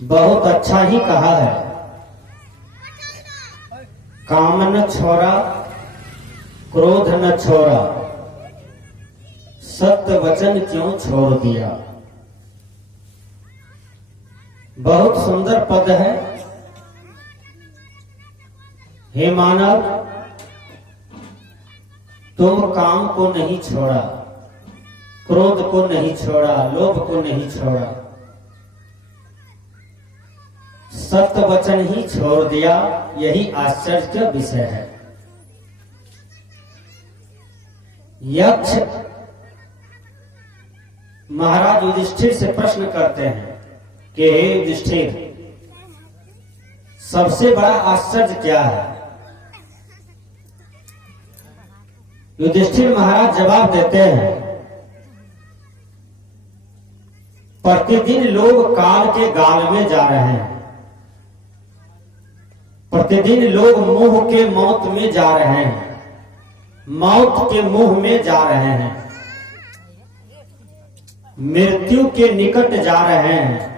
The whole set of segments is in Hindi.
बहुत अच्छा ही कहा है। काम न छोड़ा, क्रोध न छोड़ा, सत्य वचन क्यों छोड़ दिया। बहुत सुंदर पद है। हे मानव, तुम काम को नहीं छोड़ा, क्रोध को नहीं छोड़ा, लोभ को नहीं छोड़ा, सत्य वचन ही छोड़ दिया। यही आश्चर्य का विषय है। यक्ष महाराज युधिष्ठिर से प्रश्न करते हैं कि हे युधिष्ठिर, सबसे बड़ा आश्चर्य क्या है। युधिष्ठिर महाराज जवाब देते हैं, प्रतिदिन लोग काल के गाल में जा रहे हैं, प्रतिदिन लोग मुंह के मौत में जा रहे हैं, मौत के मुंह में जा रहे हैं, मृत्यु के निकट जा रहे हैं।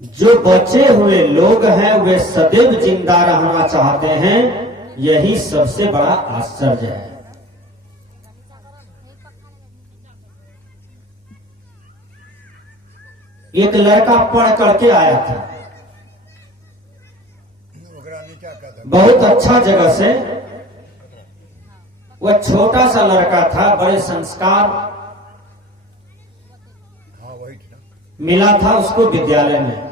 जो बचे हुए लोग हैं वे सदैव जिंदा रहना चाहते हैं। यही सबसे बड़ा आश्चर्य है। एक लड़का पढ़ करके आया था, बहुत अच्छा जगह से। वह छोटा सा लड़का था, बड़े संस्कार मिला था उसको विद्यालय में।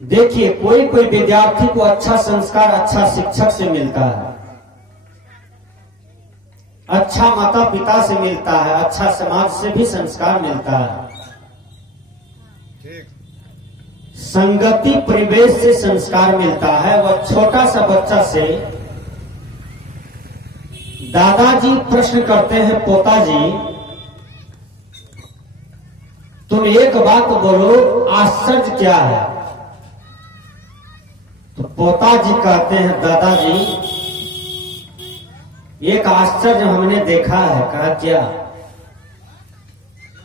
देखिए, कोई कोई विद्यार्थी को अच्छा संस्कार अच्छा शिक्षक से मिलता है, अच्छा माता पिता से मिलता है, अच्छा समाज से भी संस्कार मिलता है। संगति परिवेश से संस्कार मिलता है। वह छोटा सा बच्चा से दादाजी प्रश्न करते हैं, पोताजी तुम एक बात बोलो, आश्चर्य क्या है। तो पोताजी कहते हैं, दादाजी एक आश्चर्य हमने देखा है। कहा क्या।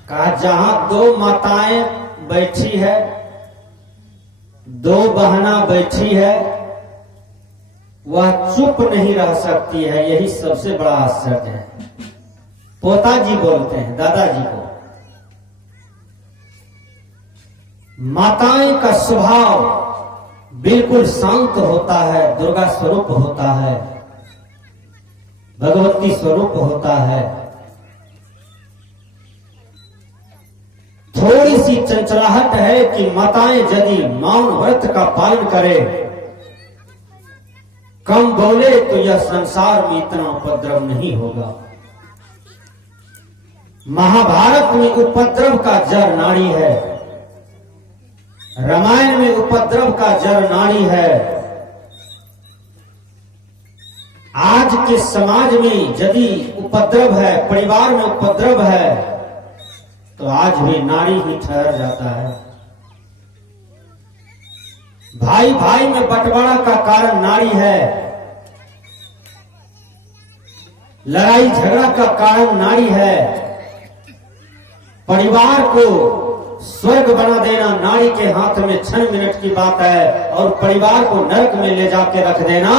कहा जहां दो माताएं बैठी है, दो बहना बैठी है, वह चुप नहीं रह सकती है। यही सबसे बड़ा आश्चर्य है। पोताजी बोलते हैं दादाजी को। माताएं का स्वभाव बिल्कुल शांत होता है, दुर्गा स्वरूप होता है, भगवती स्वरूप होता है। थोड़ी सी चंचलाहट है कि माताएं यदि मौन व्रत का पालन करें, कम बोले, तो यह संसार में इतना उपद्रव नहीं होगा। महाभारत में उपद्रव का जड़ नारी है, रामायण में उपद्रव का जड़ नारी है। आज के समाज में यदि उपद्रव है, परिवार में उपद्रव है, तो आज भी नारी ही ठहर जाता है। भाई भाई में बंटवारा का कारण नारी है, लड़ाई झगड़ा का कारण नारी है। परिवार को स्वर्ग बना देना नारी के हाथ में क्षण मिनट की बात है, और परिवार को नरक में ले जाके रख देना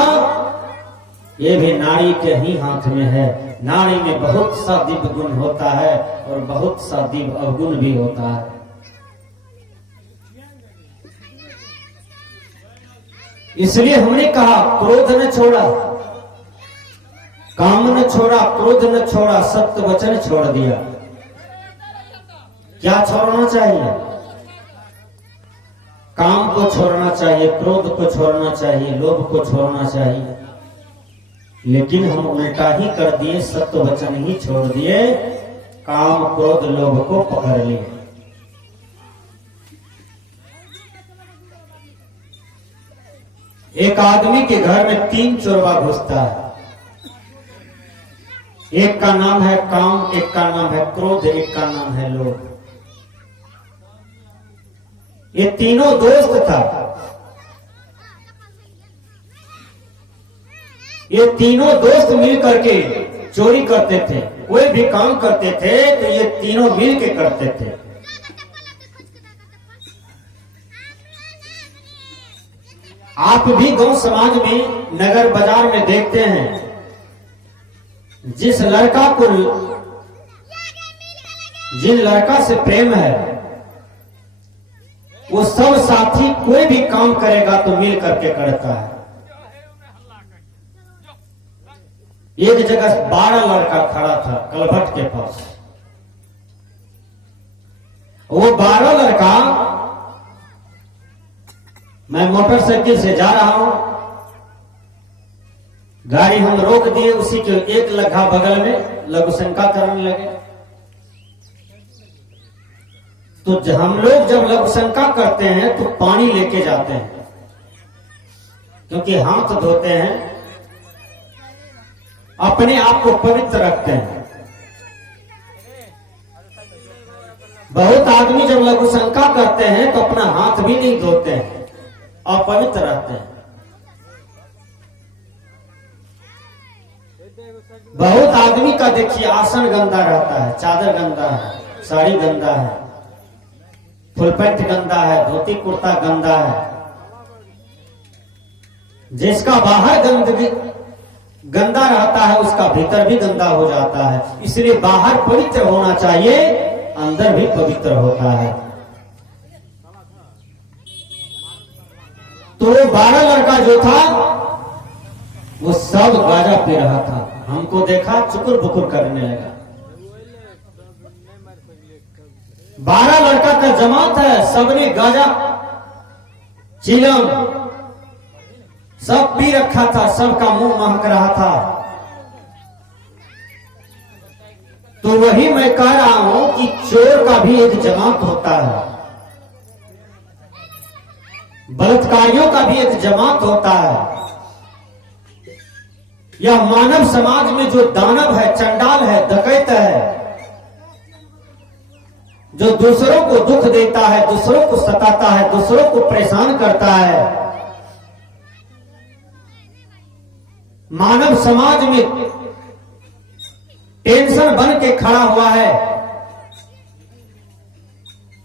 ये भी नारी के ही हाथ में है। नारी में बहुत सा दिव्य गुण होता है और बहुत सा दिव्य अवगुण भी होता है। इसलिए हमने कहा, क्रोध न छोड़ा, काम न छोड़ा, क्रोध न छोड़ा, सत्य वचन छोड़ दिया। क्या छोड़ना चाहिए। काम को छोड़ना चाहिए, क्रोध को छोड़ना चाहिए, लोभ को छोड़ना चाहिए। लेकिन हम उल्टा ही कर दिए, सत्य वचन ही छोड़ दिए, काम क्रोध लोभ को पकड़ लिए। एक आदमी के घर में 3 चोरवा घुसता है। एक का नाम है काम, एक का नाम है क्रोध, एक का नाम है लोभ। ये तीनों दोस्त था। ये तीनों दोस्त मिल करके चोरी करते थे। कोई भी काम करते थे तो ये तीनों मिल के करते थे। आप भी गांव समाज में, नगर बाजार में देखते हैं, जिन लड़का से प्रेम है वो सब साथी कोई भी काम करेगा तो मिल करके करता है। एक जगह 12 लड़का खड़ा था कलभट के पास। वो 12 लड़का, मैं मोटरसाइकिल से जा रहा हूं, गाड़ी हम रोक दिए, उसी के एक लग्गा बगल में लघु शंका करने लगे। तो हम लोग जब लघु शंका करते हैं तो पानी लेके जाते हैं, क्योंकि हाथ धोते हैं, अपने आप को पवित्र रखते हैं। बहुत आदमी जब लघु शंका करते हैं तो अपना हाथ भी नहीं धोते हैं और पवित्र रहते हैं। बहुत आदमी का देखिए आसन गंदा रहता है, चादर गंदा है, साड़ी गंदा है, फुल पैंट गंदा है, धोती कुर्ता गंदा है। जिसका बाहर गंदा रहता है उसका भीतर भी गंदा हो जाता है। इसलिए बाहर पवित्र होना चाहिए, अंदर भी पवित्र होता है। तो 12 लड़का जो था वो सब गाजा पी रहा था। हमको देखा, चुकुर बुकुर करने लगा। 12 लड़का का जमात है, सबने गाजा चिलम सब पी रखा था, सबका मुंह महक रहा था। तो वही मैं कह रहा हूं कि चोर का भी एक जमात होता है, बलात्कारियों का भी एक जमात होता है। यह मानव समाज में जो दानव है, चंडाल है, डकैत है, जो दूसरों को दुख देता है, दूसरों को सताता है, दूसरों को परेशान करता है, मानव समाज में टेंशन बन के खड़ा हुआ है,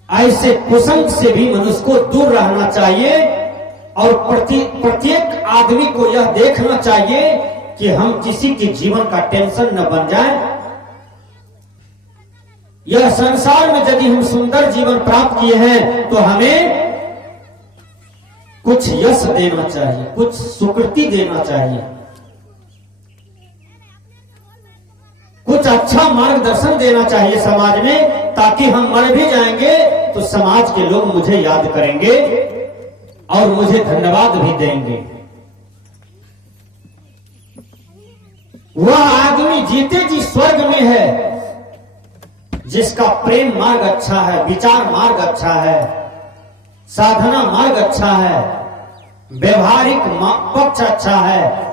ऐसे कुसंग से भी मनुष्य को दूर रहना चाहिए। और प्रत्येक आदमी को यह देखना चाहिए कि हम किसी के जीवन का टेंशन न बन जाए। यह संसार में यदि हम सुंदर जीवन प्राप्त किए हैं तो हमें कुछ यश देना चाहिए, कुछ सुकृति देना चाहिए, कुछ अच्छा मार्गदर्शन देना चाहिए समाज में, ताकि हम मर भी जाएंगे तो समाज के लोग मुझे याद करेंगे और मुझे धन्यवाद भी देंगे। वह आदमी जीते जी स्वर्ग में है जिसका प्रेम मार्ग अच्छा है, विचार मार्ग अच्छा है, साधना मार्ग अच्छा है, व्यवहारिक पक्ष अच्छा है।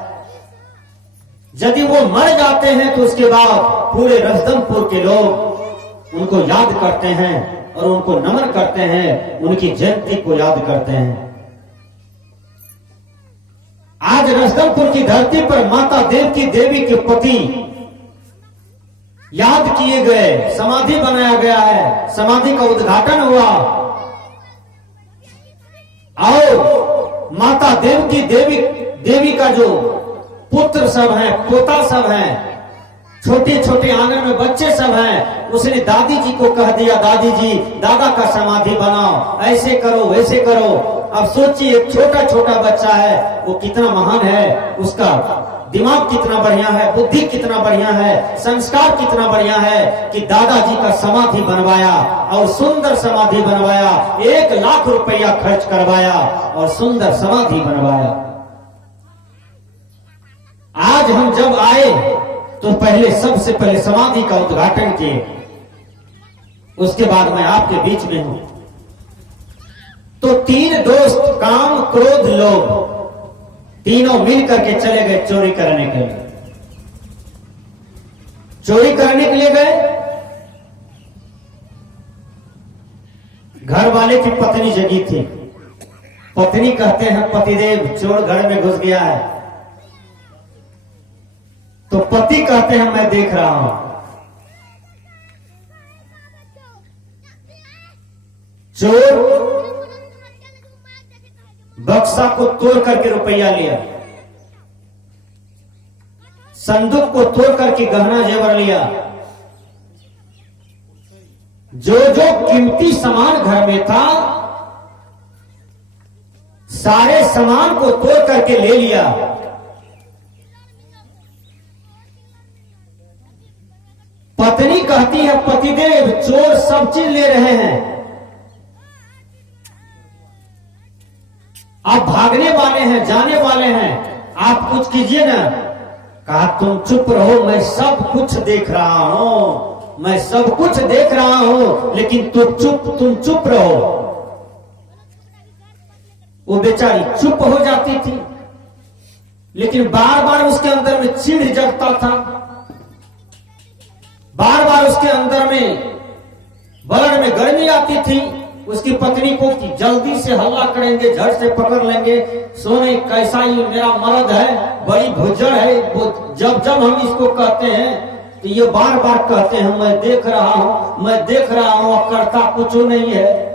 यदि वो मर जाते हैं तो उसके बाद पूरे रजदमपुर के लोग उनको याद करते हैं और उनको नमन करते हैं, उनकी जयंती को याद करते हैं। आज रजदमपुर की धरती पर माता देवकी देवी के पति याद किए गए, समाधि बनाया गया है, समाधि का उद्घाटन हुआ और माता देवकी देवी का जो पुत्र सब हैं, पोता सब हैं, छोटे छोटे आंगन में बच्चे सब हैं, उसने दादी जी को कह दिया, दादी जी दादा का समाधि बनाओ, ऐसे करो वैसे करो। अब सोचिए एक छोटा छोटा बच्चा है, वो कितना महान है, उसका दिमाग कितना बढ़िया है, बुद्धि कितना बढ़िया है, संस्कार कितना बढ़िया है कि दादाजी का समाधि बनवाया और सुंदर समाधि बनवाया, 1 लाख रुपया खर्च करवाया और सुंदर समाधि बनवाया। आज हम जब आए तो सबसे पहले समाधि का उद्घाटन किए, उसके बाद मैं आपके बीच में हूं। तो 3 दोस्त, काम क्रोध लोभ, तीनों मिल करके चले गए चोरी करने के लिए। चोरी करने के लिए गए, घर वाले की पत्नी जगी थी। पत्नी कहते हैं, पतिदेव चोर घर में घुस गया है। तो पति कहते हैं, मैं देख रहा हूं। चोर बक्सा को तोड़ करके रुपया लिया, संदूक को तोड़ करके गहना जेवर लिया, जो जो कीमती सामान घर में था सारे सामान को तोड़ करके ले लिया। पत्नी कहती है पतिदेव चोर सब चीज ले रहे हैं, आप भागने वाले हैं, जाने वाले हैं, आप कुछ कीजिए ना। कहा तुम चुप रहो, मैं सब कुछ देख रहा हूं, मैं सब कुछ देख रहा हूं, लेकिन तुम चुप रहो। वो बेचारी चुप हो जाती थी, लेकिन बार बार उसके अंदर में चिढ़ जगता था, बार बार उसके अंदर में ब्लड में गर्मी आती थी। उसकी पत्नी को कि जल्दी से हल्ला करेंगे, झट से पकड़ लेंगे, सोने कैसा ही मेरा मर्द है, बड़ी भुजड़ है। वो जब हम इसको कहते हैं तो ये बार बार कहते हैं मैं देख रहा हूं, मैं देख रहा हूं, और करता कुछ नहीं है।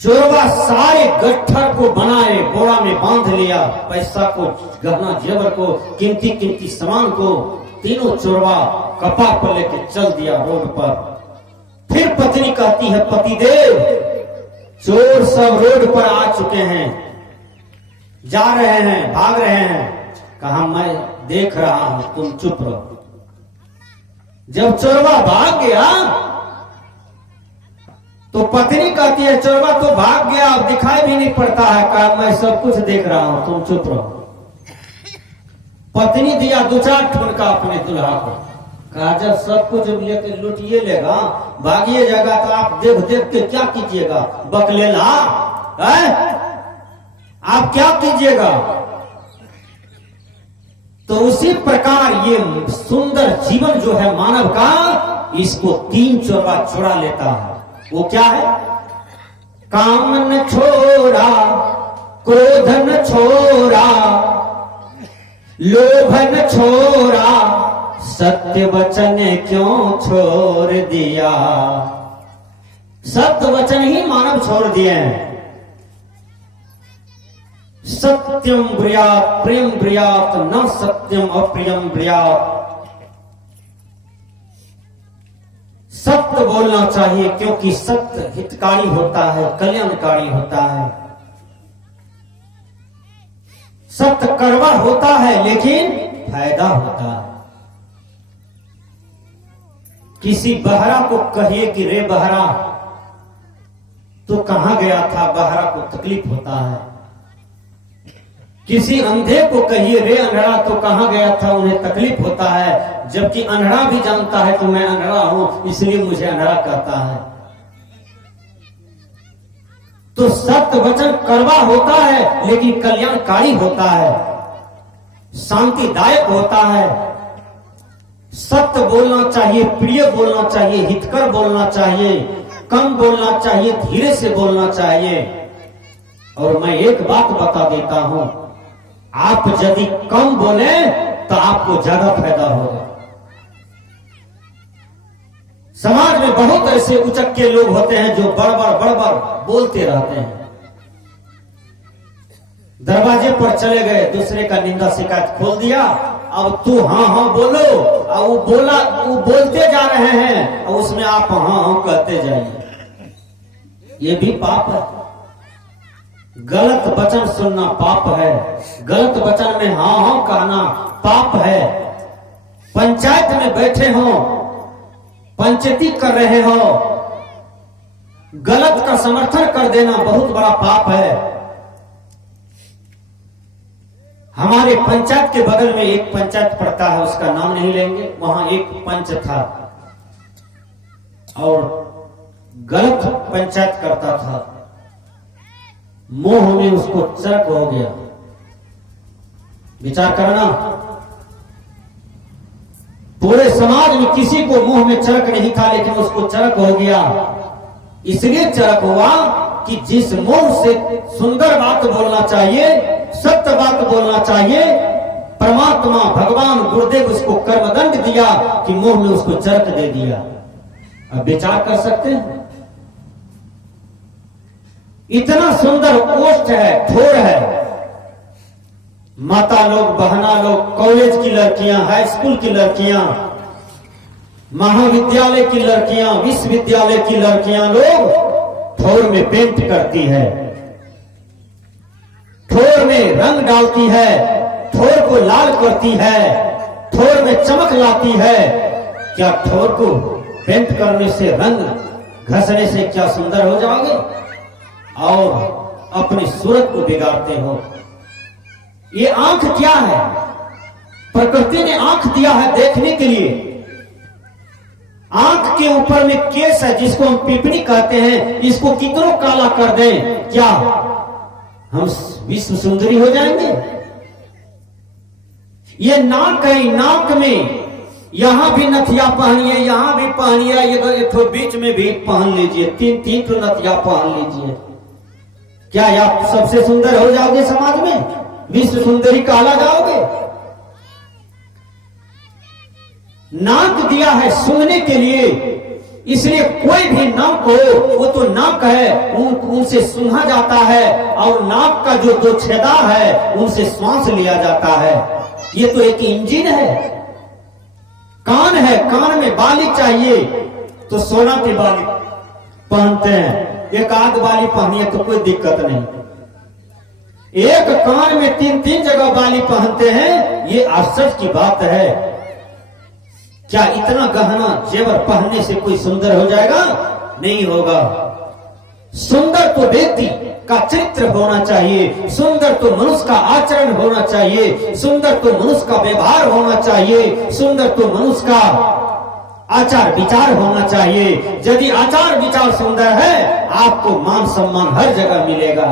चोरवा सारे गट्ठर को बनाए, बोरा में बांध लिया, पैसा को, गहना जेवर को, कीमती कीमती सामान को, तीनों चोरवा कपार पर लेके चल दिया रोड पर। फिर पत्नी कहती है पतिदेव चोर सब रोड पर आ चुके हैं, जा रहे हैं, भाग रहे हैं। कहा मैं देख रहा हूं, तुम चुप रहो। जब चोरवा भाग गया तो पत्नी कहती है चोरवा तो भाग गया, अब दिखाई भी नहीं पड़ता है। कहा मैं सब कुछ देख रहा हूं, तुम चुप रहो। पत्नी दिया 2-4 ठुनका अपने दुल्हा को। कहा जब सब कुछ लेके लुटिए लेगा, भागिए जाएगा, तो आप देख देख के क्या कीजिएगा, बकलेला है? आप क्या कीजिएगा? तो उसी प्रकार ये सुंदर जीवन जो है मानव का, इसको 3 चोरवा चुरा लेता है। वो क्या है? काम न छोड़ा, क्रोध न छोड़ा, लोभ न छोड़ा, सत्य वचन क्यों छोड़ दिया। सत्य वचन ही मानव छोड़ दिए हैं। सत्यम ब्रियात प्रेम ब्रियात, न सत्यम अप्रियम ब्रियात। सत्य बोलना चाहिए, क्योंकि सत्य हितकारी होता है, कल्याणकारी होता है। सत्य कड़वा होता है लेकिन फायदा होता है। किसी बहरा को कहिए कि रे बहरा तो कहां गया था, बहरा को तकलीफ होता है। किसी अंधे को कहिए रे अंधड़ा तो कहां गया था, उन्हें तकलीफ होता है। जबकि अंधड़ा भी जानता है कि मैं अंधड़ा हूं, इसलिए मुझे अंधड़ा कहता है। तो सत्य वचन कड़वा होता है लेकिन कल्याणकारी होता है, शांतिदायक होता है। सत्य बोलना चाहिए, प्रिय बोलना चाहिए, हितकर बोलना चाहिए, कम बोलना चाहिए, धीरे से बोलना चाहिए। और मैं एक बात बता देता हूं, आप यदि कम बोले तो आपको ज्यादा फायदा होगा। समाज में बहुत ऐसे उचक्के लोग होते हैं जो बड़बड़ बोलते रहते हैं। दरवाजे पर चले गए, दूसरे का निंदा शिकायत खोल दिया, अब तू हाँ हाँ बोलो, अब वो बोलते जा रहे हैं और उसमें आप हाँ हाँ कहते जाइए। ये भी पाप है। गलत वचन सुनना पाप है, गलत वचन में हाँ हाँ कहना पाप है। पंचायत में बैठे हो, पंचायती कर रहे हो, गलत का समर्थन कर देना बहुत बड़ा पाप है। हमारे पंचायत के बगल में एक पंचायत पड़ता है, उसका नाम नहीं लेंगे, वहां एक पंच था और गलत पंचायत करता था। मोह में उसको चरक हो गया। विचार करना, पूरे समाज में किसी को मुंह में चरक नहीं था, लेकिन उसको चरक हो गया। इसलिए चरक हुआ कि जिस मुंह से सुंदर बात बोलना चाहिए, सत्य बात बोलना चाहिए, परमात्मा भगवान गुरुदेव उसको कर्मदंड दिया कि मुंह में उसको चरक दे दिया। अब विचार कर सकते हैं। इतना सुंदर ओष्ठ है, ठोर है। माता लोग, बहना लोग, कॉलेज की लड़कियां, हाई स्कूल की लड़कियां, महाविद्यालय की लड़कियां, विश्वविद्यालय की लड़कियां लोग ठोर में पेंट करती है, ठोर में रंग डालती है, ठोर को लाल करती है, ठोर में चमक लाती है। क्या ठोर को पेंट करने से, रंग घसने से क्या सुंदर हो जाओगे? और अपनी सूरत को बिगाड़ते हो। ये आंख क्या है? प्रकृति ने आंख दिया है देखने के लिए। आंख के ऊपर में केस है जिसको हम पिपनी कहते हैं, इसको कितनों काला कर दें, क्या हम विश्व सुंदरी हो जाएंगे? ये नाक है, नाक में यहां भी नथिया पहनिए, यहां भी पहनिए, एक तो बीच में भी पहन लीजिए, तीन तीन तो नथिया पहन लीजिए। क्या आप सबसे सुंदर हो जाओगे समाज में? विश्व सुंदरी कहला जाओगे? नाक दिया है सुनने के लिए, इसलिए कोई भी नाक हो, वो तो नाक है, उनसे सुना जाता है, और नाक का जो दो छेदा है उनसे श्वास लिया जाता है। ये तो एक इंजन है। कान है, कान में बाली चाहिए तो सोना की बाली पहनते हैं, एक आध बाली पहनिए तो कोई दिक्कत नहीं। एक कान में तीन तीन जगह बाली पहनते हैं, ये आश्चर्य की बात है। क्या इतना गहना जेवर पहनने से कोई सुंदर हो जाएगा? नहीं होगा। सुंदर तो व्यक्ति का चरित्र होना चाहिए, सुंदर तो मनुष्य का आचरण होना चाहिए, सुंदर तो मनुष्य का व्यवहार होना चाहिए, सुंदर तो मनुष्य का आचार विचार होना चाहिए। यदि आचार विचार सुंदर है, आपको मान सम्मान हर जगह मिलेगा,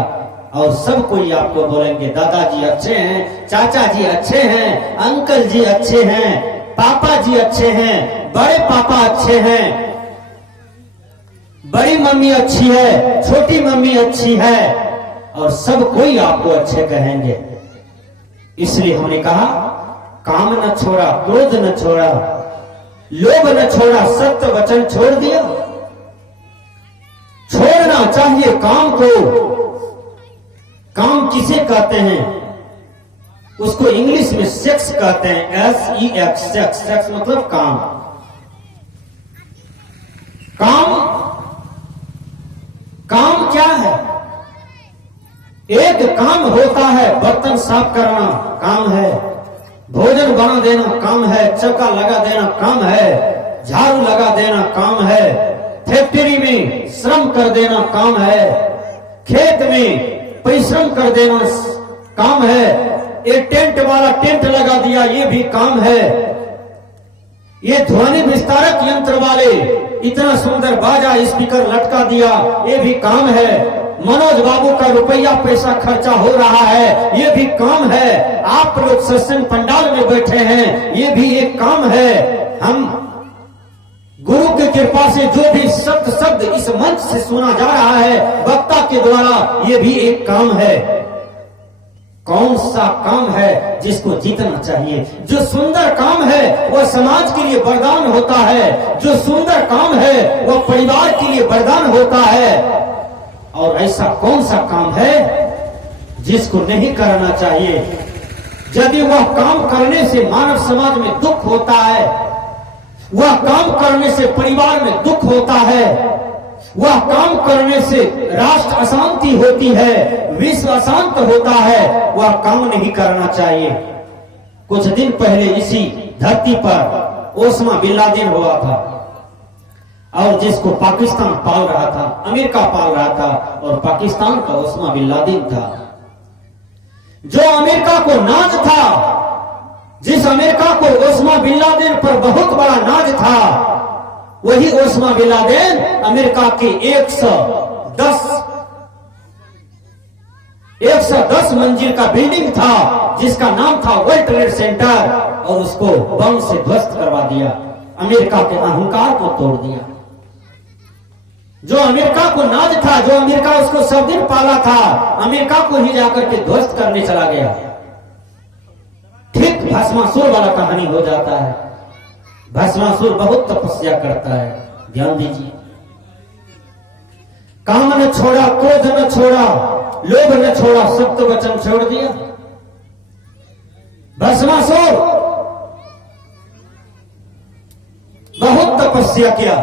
और सब कोई आपको बोलेंगे दादाजी अच्छे हैं, चाचा जी अच्छे हैं, अंकल जी अच्छे हैं, पापा जी अच्छे हैं, बड़े पापा अच्छे हैं, बड़ी मम्मी अच्छी है, छोटी मम्मी अच्छी है, और सब कोई आपको अच्छे कहेंगे। इसलिए हमने कहा काम न छोड़ा, क्रोध न छोड़ा, लोभ न छोड़ा, सत्य वचन छोड़ दिया। छोड़ना चाहिए काम को। काम किसे कहते हैं? उसको इंग्लिश में सेक्स कहते हैं, SEX, सेक्स। सेक्स मतलब काम। काम क्या है? एक काम होता है बर्तन साफ करना, काम है। भोजन बना देना काम है, चौका लगा देना काम है, झाड़ू लगा देना काम है, फैक्ट्री में श्रम कर देना काम है, खेत में परिश्रम कर देना काम है, ये टेंट वाला टेंट लगा दिया ये भी काम है, ये ध्वनि विस्तारक यंत्र वाले इतना सुंदर बाजा स्पीकर लटका दिया ये भी काम है, मनोज बाबू का रुपया पैसा खर्चा हो रहा है ये भी काम है, आप लोग सत्संग पंडाल में बैठे हैं ये भी एक काम है। हम गुरु की कृपा से जो भी शब्द इस मंच से सुना जा रहा है वक्ता के द्वारा ये भी एक काम है। कौन सा काम है जिसको जीतना चाहिए? जो सुंदर काम है वह समाज के लिए वरदान होता है, जो सुंदर काम है वह परिवार के लिए वरदान होता है। और ऐसा कौन सा काम है जिसको नहीं करना चाहिए? यदि वह काम करने से मानव समाज में दुख होता है, वह काम करने से परिवार में दुख होता है, वह काम करने से राष्ट्र अशांति होती है, विश्व अशांत होता है, वह काम नहीं करना चाहिए। कुछ दिन पहले इसी धरती पर ओसामा बिन लादेन हुआ था, और जिसको पाकिस्तान पाल रहा था, अमेरिका पाल रहा था, और पाकिस्तान का ओसामा बिन लादेन था। जो अमेरिका को नाज था, जिस अमेरिका को ओसामा बिन लादेन पर बहुत बड़ा नाज था, वही ओसामा बिन लादेन अमेरिका के 110 मंजिल का बिल्डिंग था जिसका नाम था वर्ल्ड ट्रेड सेंटर, और उसको बम से ध्वस्त करवा दिया, अमेरिका के अहंकार को तोड़ दिया। जो अमेरिका को नाज था, जो अमेरिका उसको सब दिन पाला था, अमेरिका को ही जाकर के ध्वस्त करने चला गया। ठीक भस्मासुर वाला कहानी हो जाता है। भस्मासुर बहुत तपस्या करता है, ध्यान दीजिए। काम न छोड़ा, क्रोध न छोड़ा, लोभ न छोड़ा, सत्य वचन छोड़ दिया। भस्मासुर बहुत तपस्या किया।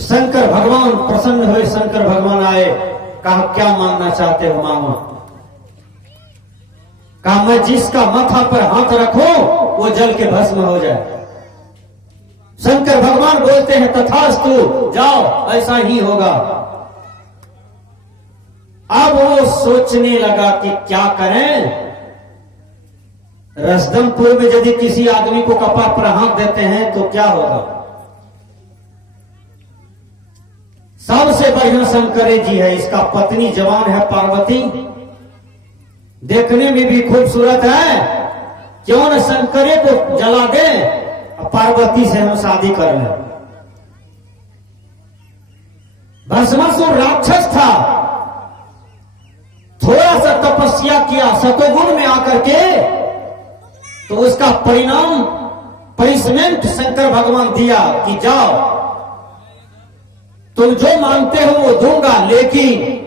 शंकर भगवान प्रसन्न हुए, शंकर भगवान आए, कहा क्या मांगना चाहते हो मांगो। कहा मैं जिसका माथा पर हाथ रखूं वो जल के भस्म हो जाए। शंकर भगवान बोलते हैं तथास्तु, जाओ ऐसा ही होगा। अब वो सोचने लगा कि क्या करें। रसदमपुर में यदि किसी आदमी को कपार पर हाथ देते हैं तो क्या होगा। सबसे बढ़िया शंकरे जी है, इसका पत्नी जवान है पार्वती, देखने में भी खूबसूरत है, क्यों न शंकरे को जला दे, पार्वती से हम शादी कर लें। भस्मासुर राक्षस था, थोड़ा सा तपस्या किया सतोगुण में आकर के, तो उसका परिणाम पनिशमेंट शंकर भगवान दिया कि जाओ तुम जो मांगते हो वो दूंगा, लेकिन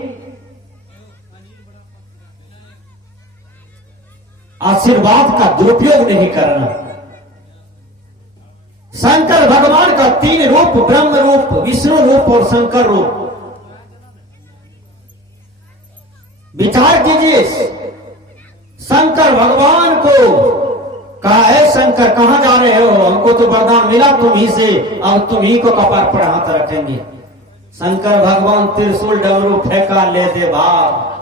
आशीर्वाद का दुरुपयोग नहीं करना। शंकर भगवान का 3 रूप, ब्रह्म रूप, विष्णु रूप और शंकर रूप। विचार कीजिए, शंकर भगवान को कहा है शंकर कहां जा रहे हो, हमको तो वरदान मिला तुम ही से, अब तुम ही को कपार पर हाथ रखेंगे। शंकर भगवान त्रिशूल डमरू फेंका, ले दे भाग।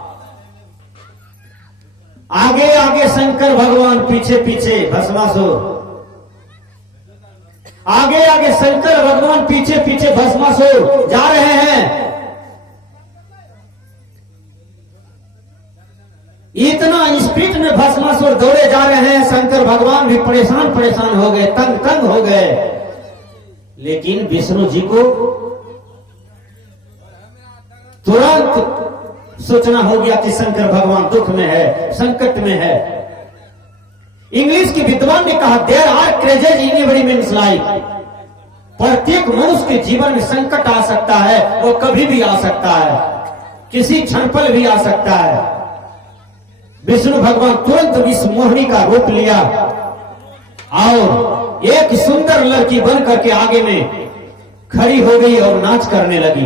आगे आगे शंकर भगवान, पीछे पीछे भस्मासुर। आगे आगे शंकर भगवान, पीछे पीछे भस्मासुर जा रहे हैं। इतना स्पीड में भस्मासुर दौड़े जा रहे हैं, शंकर भगवान भी परेशान परेशान हो गए, तंग तंग हो गए। लेकिन विष्णु जी को तुरंत सूचना हो गया कि शंकर भगवान दुख में है, संकट में है। इंग्लिश के विद्वान ने कहा there are crazes in every man's life. प्रत्येक मनुष्य के जीवन में संकट आ सकता है, वो कभी भी आ सकता है, किसी क्षण पर भी आ सकता है। विष्णु भगवान तुरंत विश्व मोहिनी का रूप लिया और एक सुंदर लड़की बन करके आगे में खड़ी हो गई और नाच करने लगी।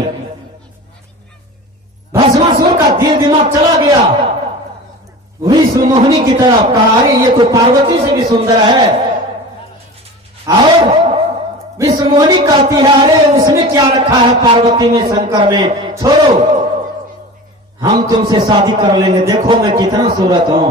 भस्मासुर का दिल दिमाग चला गया विश्व मोहिनी की तरफ, कहा अरे ये तो पार्वती से भी सुंदर है। और विश्व मोहिनी कहती है अरे उसने क्या रखा है पार्वती में, शंकर में, छोड़ो हम तुमसे शादी कर लेंगे, देखो मैं कितना सूरत हूं।